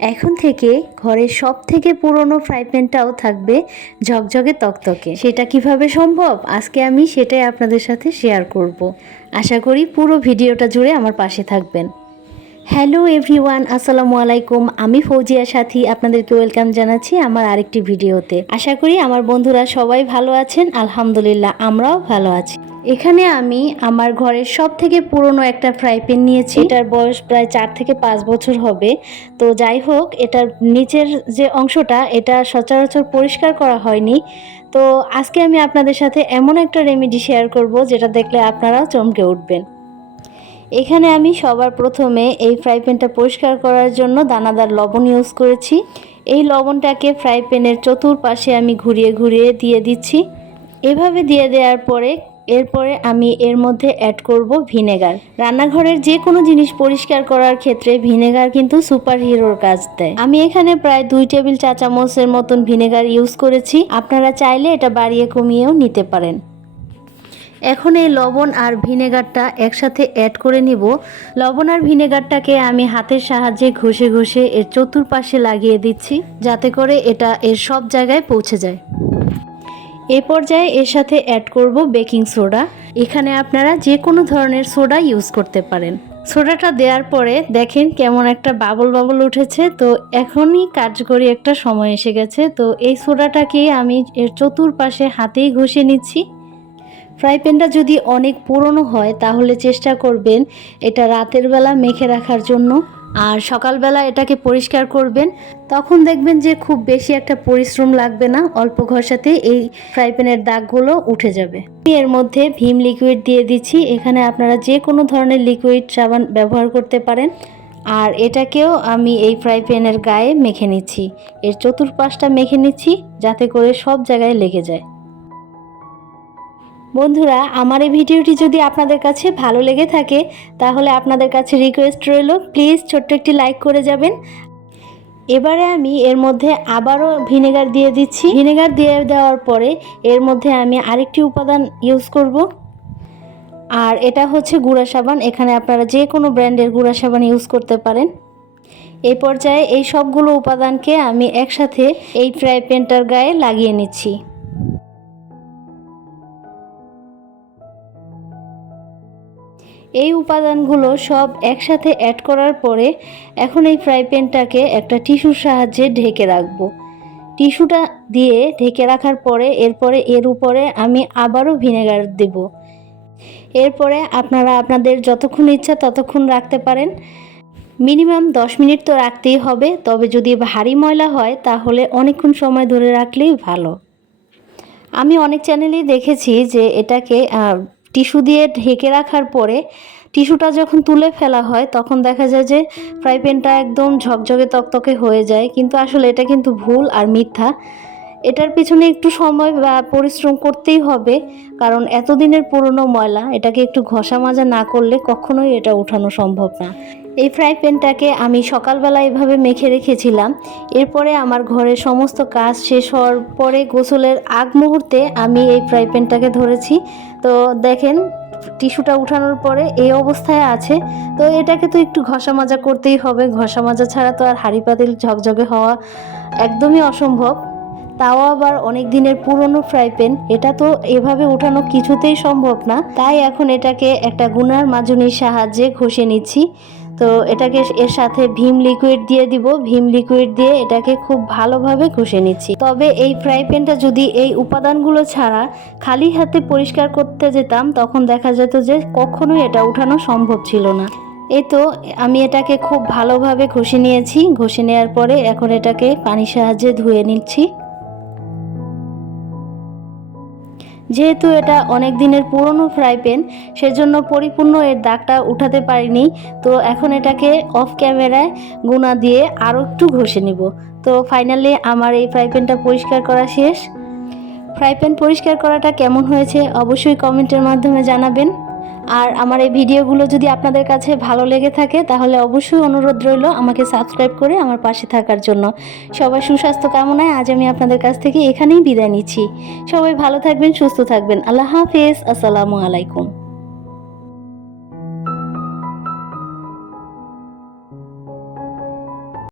এখন থেকে ঘরের সব থেকে পুরনো ফ্রাই প্যানটাও থাকবে ঝকঝকে তকতকে। সেটা কীভাবে সম্ভব? আজকে আমি সেটাই আপনাদের সাথে শেয়ার করব। আশা করি পুরো ভিডিওটা জুড়ে আমার পাশে থাকবেন। হ্যালো এভরিওয়ান আসসালামু আলাইকুম। আমি ফৌজিয়া সাথী, আপনাদেরকে ওয়েলকাম জানাচ্ছি আমার আরেকটি ভিডিওতে। আশা করি আমার বন্ধুরা সবাই ভালো আছেন, আলহামদুলিল্লাহ, আমরাও ভালো আছি। এখানে আমি আমার ঘরের সব থেকে পুরনো একটা ফ্রাই প্যান নিয়েছি। এটার বয়স প্রায় চার থেকে পাঁচ বছর হবে। তো যাই হোক এটার নিচের যে অংশটা এটা সচরাচর পরিষ্কার করা হয়নি। তো আজকে আমি আপনাদের সাথে এমন একটা রেমেডি শেয়ার করব যেটা দেখলে আপনারা চমকে উঠবেন। এখানে আমি সবার প্রথমে এই ফ্রাই প্যানটা পরিষ্কার করার জন্য দানাদার লবণ ইউজ করেছি। এই লবণটাকে ফ্রাই প্যানের চতুর্পাশে আমি ঘুরিয়ে ঘুরিয়ে দিয়ে দিচ্ছি। এভাবে দিয়ে দেওয়ার পরে এরপরে আমি এর মধ্যে অ্যাড করব ভিনেগার রান্নাঘরের যে কোনো জিনিস পরিষ্কার করার ক্ষেত্রে ভিনেগার কিন্তু সুপার হিরোর কাজ দেয়। আমি এখানে প্রায় দুই টেবিল চা চামচের মতন ভিনেগার ইউজ করেছি। আপনারা চাইলে এটা বাড়িয়ে কমিয়েও নিতে পারেন। এখন এই লবণ আর ভিনেগারটা একসাথে অ্যাড করে নিব। লবণ আর ভিনেগারটাকে আমি হাতের সাহায্যে ঘষে ঘষে এর চতুর্পাশে লাগিয়ে দিচ্ছি, যাতে করে এটা এর সব জায়গায় পৌঁছে যায়। এ পর্যায়ে এর সাথে অ্যাড করব বেকিং সোডা এখানে আপনারা যে কোনো ধরনের সোডা ইউজ করতে পারেন। সোডাটা দেওয়ার পরে দেখেন কেমন একটা বাবল বাবল উঠেছে। তো এখনই কার্যকরী একটা সময় এসে গেছে। তো এই সোডাটাকে আমি এর চতুর্পাশে হাতেই ঘষে নিচ্ছি। ফ্রাই প্যানটা যদি অনেক পুরনো হয়, তাহলে চেষ্টা করবেন এটা রাতের বেলা মেখে রাখার জন্য। আর সকালবেলা এটাকে পরিষ্কার করবেন, তখন দেখবেন যে খুব বেশি একটা পরিশ্রম লাগবে না, অল্প ঘষাতে এই ফ্রাই প্যানের দাগগুলো উঠে যাবে। এর মধ্যে ভীম লিকুইড দিয়ে দিচ্ছি, এখানে আপনারা যে কোনো ধরনের লিকুইড সাবান ব্যবহার করতে পারেন। আর এটাকেও আমি এই ফ্রাই প্যানের গায়ে মেখে নিচ্ছি। এর চতুর্পাশটা মেখে নিচ্ছি, যাতে করে সব জায়গায় লেগে যায়। বন্ধুরা, আমার এই ভিডিওটি যদি আপনাদের কাছে ভালো লেগে থাকে, তাহলে আপনাদের কাছে রিকোয়েস্ট রইল। প্লিজ ছোট্ট একটি লাইক করে যাবেন। এবারে আমি এর মধ্যে আবারও ভিনেগার দিয়ে দিচ্ছি। ভিনেগার দিয়ে দেওয়ার পরে এর মধ্যে আমি আরেকটি উপাদান ইউজ করব। আর এটা হচ্ছে গুঁড়া সাবান। এখানে আপনারা যে কোনো ব্র্যান্ডের গুঁড়া সাবান ইউজ করতে পারেন। এই পর্যায়ে এই সবগুলো উপাদানকে আমি একসাথে এই ফ্রাই প্যানটার গায়ে লাগিয়ে নিচ্ছি। এই উপাদানগুলো সব একসাথে অ্যাড করার পরে এখন এই ফ্রাই প্যানটাকে একটা টিস্যুর সাহায্যে ঢেকে রাখব। টিস্যুটা দিয়ে ঢেকে রাখার পরে এরপরে এর উপরে আমি আবারও ভিনেগার দেব। এরপরে আপনারা আপনাদের যতক্ষণ ইচ্ছা ততক্ষণ রাখতে পারেন। মিনিমাম দশ মিনিট তো রাখতেই হবে, তবে যদি ভারী ময়লা হয় তাহলে অনেকক্ষণ সময় ধরে রাখলেই ভালো। আমি অনেক চ্যানেলেই দেখেছি যে এটাকে টিস্যু দিয়ে ঢেকে রাখার পরে টিস্যুটা যখন তুলে ফেলা হয়, তখন দেখা যায় যে ফ্রাই প্যানটা একদম ঝকঝকে তকতকে হয়ে যায়। কিন্তু আসলে এটা কিন্তু ভুল আর মিথ্যা। এটার পিছনে একটু সময় বা পরিশ্রম করতেই হবে, কারণ এতদিনের পুরনো ময়লা, এটাকে একটু ঘষা মাজা না করলে কখনোই এটা উঠানো সম্ভব না। এই ফ্রাই প্যানটাকে আমি সকালবেলা এভাবে মেখে রেখেছিলাম। এরপরে আমার ঘরের সমস্ত কাজ শেষ হওয়ার পরে গোসলের আগ মুহূর্তে আমি এই ফ্রাই প্যানটাকে ধরেছি। তো দেখেন, টিস্যুটা উঠানোর পরে এই অবস্থায় আছে। তো এটাকে তো একটু ঘষা মাজা করতেই হবে। ঘষা মাজা ছাড়া তো আর হাঁড়ি পাতিল ঝকঝকে হওয়া একদমই অসম্ভব। তাও আবার অনেক দিনের পুরনো ফ্রাই প্যান। এটা তো এভাবে উঠানো কিছুতেই সম্ভব না। তাই এখন এটাকে একটা গুনার মাজুনির সাহায্যে ঘষে নিচ্ছি। তো এটাকে এর সাথে ভীম লিকুইড দিয়ে দিব। ভীম লিকুইড দিয়ে এটাকে খুব ভালোভাবে ঘষে নিচ্ছি। তবে এই ফ্রাই প্যানটা যদি এই উপাদানগুলো ছাড়া খালি হাতে পরিষ্কার করতে যেতাম, তখন দেখা যেত যে কখনোই এটা উঠানো সম্ভব ছিল না। এই তো আমি এটাকে খুব ভালোভাবে ঘষে নিয়েছি। ঘষে নেওয়ার পরে এখন এটাকে পানির সাহায্যে ধুয়ে নিচ্ছি। যেহেতু এটা অনেক দিনের পুরনো ফ্রাই প্যান, সেজন্য পরিপূর্ণ এর দাগটা উঠাতে পারিনি। তো এখন এটাকে অফ ক্যামেরায় গুণা দিয়ে আরও একটু ঘষে নিব। তো ফাইনালি আমার এই ফ্রাই প্যানটা পরিষ্কার করা শেষ। ফ্রাই প্যান পরিষ্কার করাটা কেমন হয়েছে অবশ্যই কমেন্টের মাধ্যমে জানাবেন। আর আমার এই ভিডিওগুলো যদি আপনাদের কাছে ভালো লেগে থাকে, তাহলে অবশ্যই অনুরোধ রইল আমাকে সাবস্ক্রাইব করে আমার পাশে থাকার জন্য। সবাই সুস্বাস্থ্য কামনায় আজ আমি আপনাদের কাছ থেকে এখানেই বিদায় নিচ্ছি। সবাই ভালো থাকবেন, সুস্থ থাকবেন। আল্লাহ হাফেজ। আসসালামু আলাইকুম।